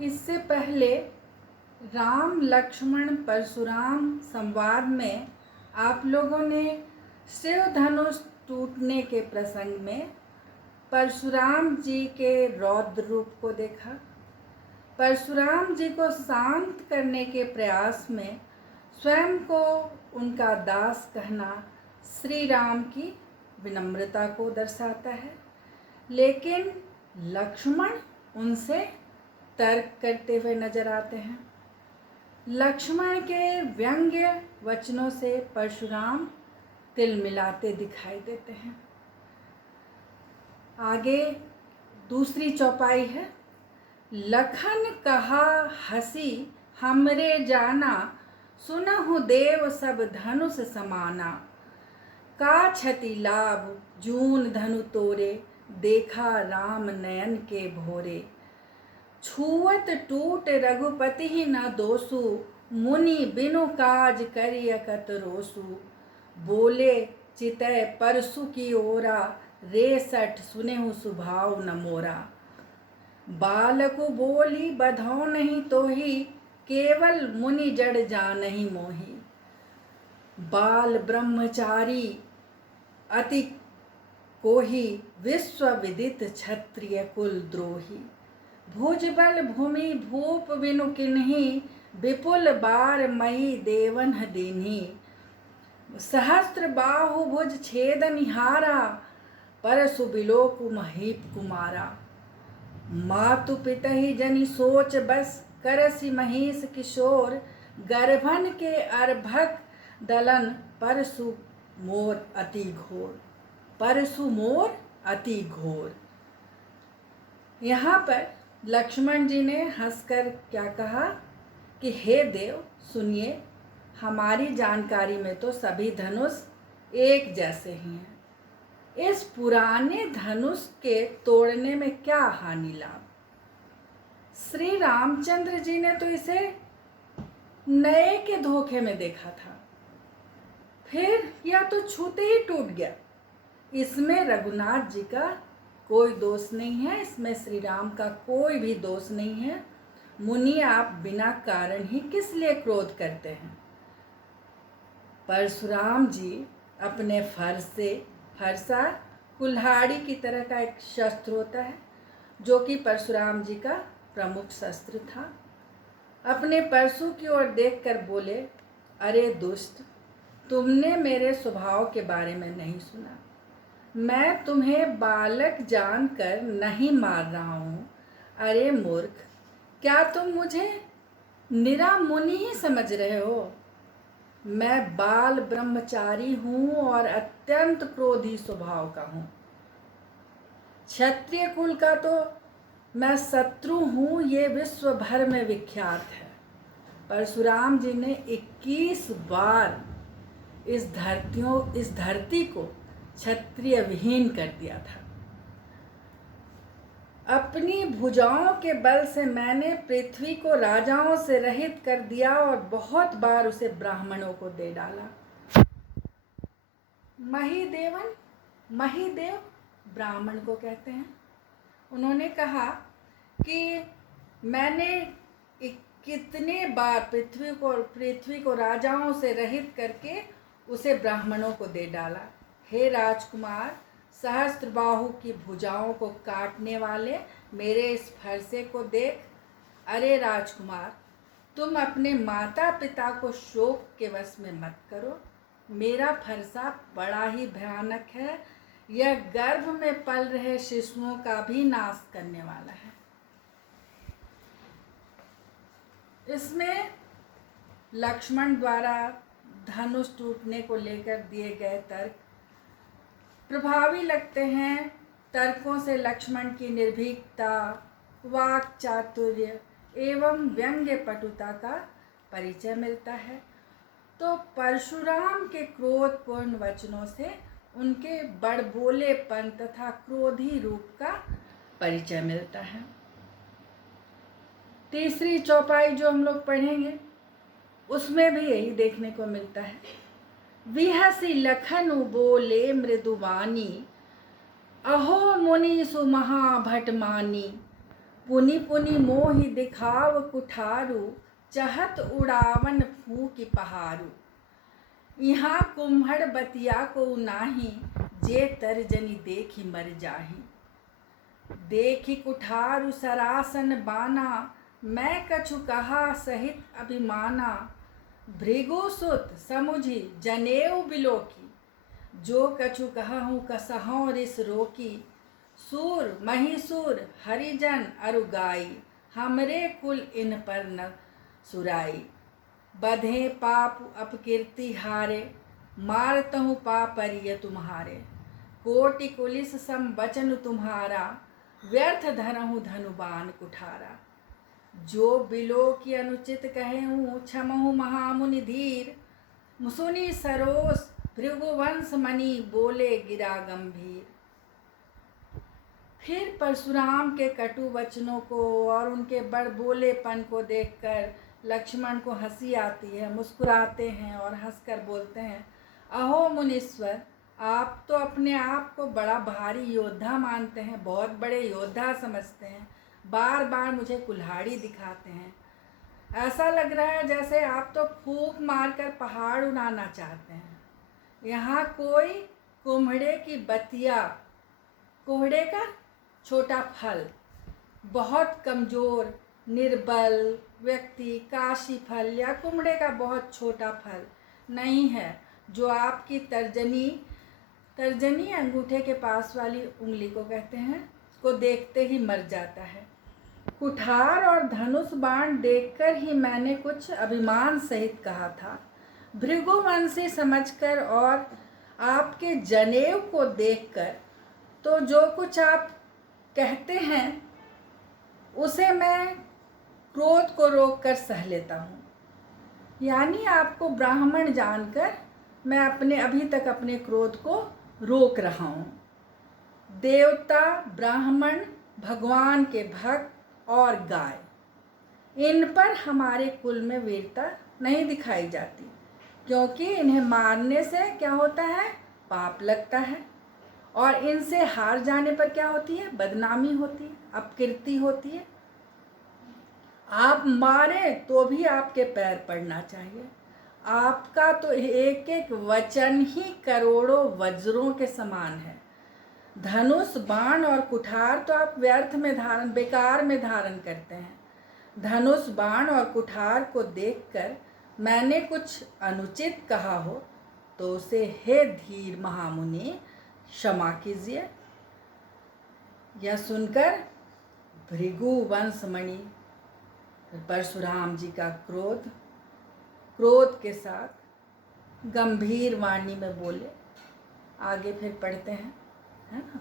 इससे पहले राम लक्ष्मण परशुराम संवाद में आप लोगों ने शिव धनुष टूटने के प्रसंग में परशुराम जी के रौद्र रूप को देखा। परशुराम जी को शांत करने के प्रयास में स्वयं को उनका दास कहना श्री राम की विनम्रता को दर्शाता है, लेकिन लक्ष्मण उनसे तर्क करते हुए नजर आते हैं। लक्ष्मण के व्यंग्य वचनों से परशुराम तिल मिलाते दिखाई देते हैं। आगे दूसरी चौपाई है। लखन कहा हसी हमरे जाना, सुनहु देव सब धनुष समाना। का क्षति लाभ जून धनु तोरे, देखा राम नयन के भोरे। छुअत टूट रघुपति ही न दोसु, मुनि बिनु काज करियकत रोसु। बोले चितय परसु की ओरा, रेसठ सुनेहु सुभाव न मोरा। बालकु बोली बधौ नहीं तोही, केवल मुनि जड़ जानहि मोही। बाल ब्रह्मचारी अति कोही, विश्व विदित क्षत्रिय कुल द्रोही। भुजबल भूमि भूप बिनु किन्ही, विपुल बार मई देवन दीन्ही। सहस्त्र बाहु भुज छेद निहारा, परसु बिलोकु महीप कुमारा। मातु पितहि जनि सोच बस, करसि महिष किशोर। गर्भन के अर्भक दलन, परसु मोर अति घोर। परसु मोर अति घोर। यहाँ पर लक्ष्मण जी ने हंसकर क्या कहा कि हे देव सुनिए, हमारी जानकारी में तो सभी धनुष एक जैसे ही हैं। इस पुराने धनुष के तोड़ने में क्या हानि लाभ। श्री रामचंद्र जी ने तो इसे नए के धोखे में देखा था, फिर या तो छूते ही टूट गया। इसमें रघुनाथ जी का कोई दोष नहीं है, इसमें श्री राम का कोई भी दोष नहीं है। मुनि आप बिना कारण ही किस लिए क्रोध करते हैं। परशुराम जी अपने फरसा कुल्हाड़ी की तरह का एक शस्त्र होता है, जो कि परशुराम जी का प्रमुख शस्त्र था। अपने परशु की ओर देखकर बोले, अरे दुष्ट, तुमने मेरे स्वभाव के बारे में नहीं सुना। मैं तुम्हें बालक जानकर नहीं मार रहा हूँ। अरे मूर्ख, क्या तुम मुझे निरा मुनि ही समझ रहे हो। मैं बाल ब्रह्मचारी हूँ और अत्यंत क्रोधी स्वभाव का हूँ। क्षत्रिय कुल का तो मैं शत्रु हूँ, ये विश्व भर में विख्यात है। परशुराम जी ने 21 बार इस धरती को क्षत्रिय विहीन कर दिया था। अपनी भुजाओं के बल से मैंने पृथ्वी को राजाओं से रहित कर दिया और बहुत बार उसे ब्राह्मणों को दे डाला। महिदेव ब्राह्मण को कहते हैं। उन्होंने कहा कि मैंने कितने बार पृथ्वी को राजाओं से रहित करके उसे ब्राह्मणों को दे डाला। हे राजकुमार, सहस्त्रबाहु की भुजाओं को काटने वाले मेरे इस फरसे को देख। अरे राजकुमार, तुम अपने माता पिता को शोक के वश में मत करो। मेरा फरसा बड़ा ही भयानक है, यह गर्भ में पल रहे शिशुओं का भी नाश करने वाला है। इसमें लक्ष्मण द्वारा धनुष टूटने को लेकर दिए गए तर्क प्रभावी लगते हैं। तर्कों से लक्ष्मण की निर्भीकता, वाक चातुर्य एवं व्यंग्य पटुता का परिचय मिलता है, तो परशुराम के क्रोधपूर्ण वचनों से उनके बड़बोलेपन तथा क्रोधी रूप का परिचय मिलता है। तीसरी चौपाई जो हम लोग पढ़ेंगे उसमें भी यही देखने को मिलता है। विहसी लखनु बोले मृदुवानी, अहो मुनि सुमहाभट मानी। पुनि पुनि मोहि दिखाव कुठारु, चहत उड़ावन फूकि पहारु। यहाँ कुम्हड़ बतिया को नाही, जे तर्जनी देखी मर जाही। देखी कुठारु सरासन बाना, मैं कछु कहा सहित अभिमाना। भृगुसुत समुझी जनेऊ बिलोकी, जो कछु कहूँ कसहौं रिस रोकी। सूर महिसूर हरिजन अरु गाई, हमरे कुल इन पर न सुराई। बधे पाप अपकीर्ति हारे, मारतहु पापरिय तुम्हारे। कोटि कुलिस सम बचन तुम्हारा, व्यर्थ धरहु धनुबान कुठारा। जो बिलो की अनुचित कहूँ, क्षमहु महामुनि धीर। मुसुनि सरोस भृगुवंश मणि, बोले गिरा गंभीर। फिर परशुराम के कटु वचनों को और उनके बड़ बोलेपन को देखकर लक्ष्मण को हंसी आती है। मुस्कुराते हैं और हंसकर बोलते हैं, अहो मुनीश्वर, आप तो अपने आप को बड़ा भारी योद्धा मानते हैं, बहुत बड़े योद्धा समझते हैं। बार बार मुझे कुल्हाड़ी दिखाते हैं। ऐसा लग रहा है जैसे आप तो फूंक मारकर पहाड़ उड़ाना चाहते हैं। यहाँ कोई कुम्हड़े की बतिया, कोहड़े का छोटा फल, बहुत कमज़ोर निर्बल व्यक्ति काशी फल या कुम्हड़े का बहुत छोटा फल नहीं है, जो आपकी तर्जनी अंगूठे के पास वाली उंगली को कहते हैं, को देखते ही मर जाता है। कुठार और धनुष बाण देखकर ही मैंने कुछ अभिमान सहित कहा था। भृगुवंशी समझकर और आपके जनेऊ को देखकर तो जो कुछ आप कहते हैं उसे मैं क्रोध को रोककर सह लेता हूँ। यानी आपको ब्राह्मण जानकर मैं अभी तक अपने क्रोध को रोक रहा हूँ। देवता, ब्राह्मण, भगवान के भक्त और गाय, इन पर हमारे कुल में वीरता नहीं दिखाई जाती, क्योंकि इन्हें मारने से क्या होता है, पाप लगता है। और इनसे हार जाने पर क्या होती है, बदनामी होती है, अपकीर्ति होती है। आप मारे तो भी आपके पैर पड़ना चाहिए। आपका तो एक एक वचन ही करोड़ों वज्रों के समान है। धनुष, बाण और कुठार तो आप व्यर्थ में बेकार में धारण करते हैं। धनुष, बाण और कुठार को देखकर मैंने कुछ अनुचित कहा हो तो उसे हे धीर महामुनि क्षमा कीजिए। यह सुनकर भृगुवंशमणि परशुराम जी का क्रोध के साथ गंभीर वाणी में बोले। आगे फिर पढ़ते हैं, है ना।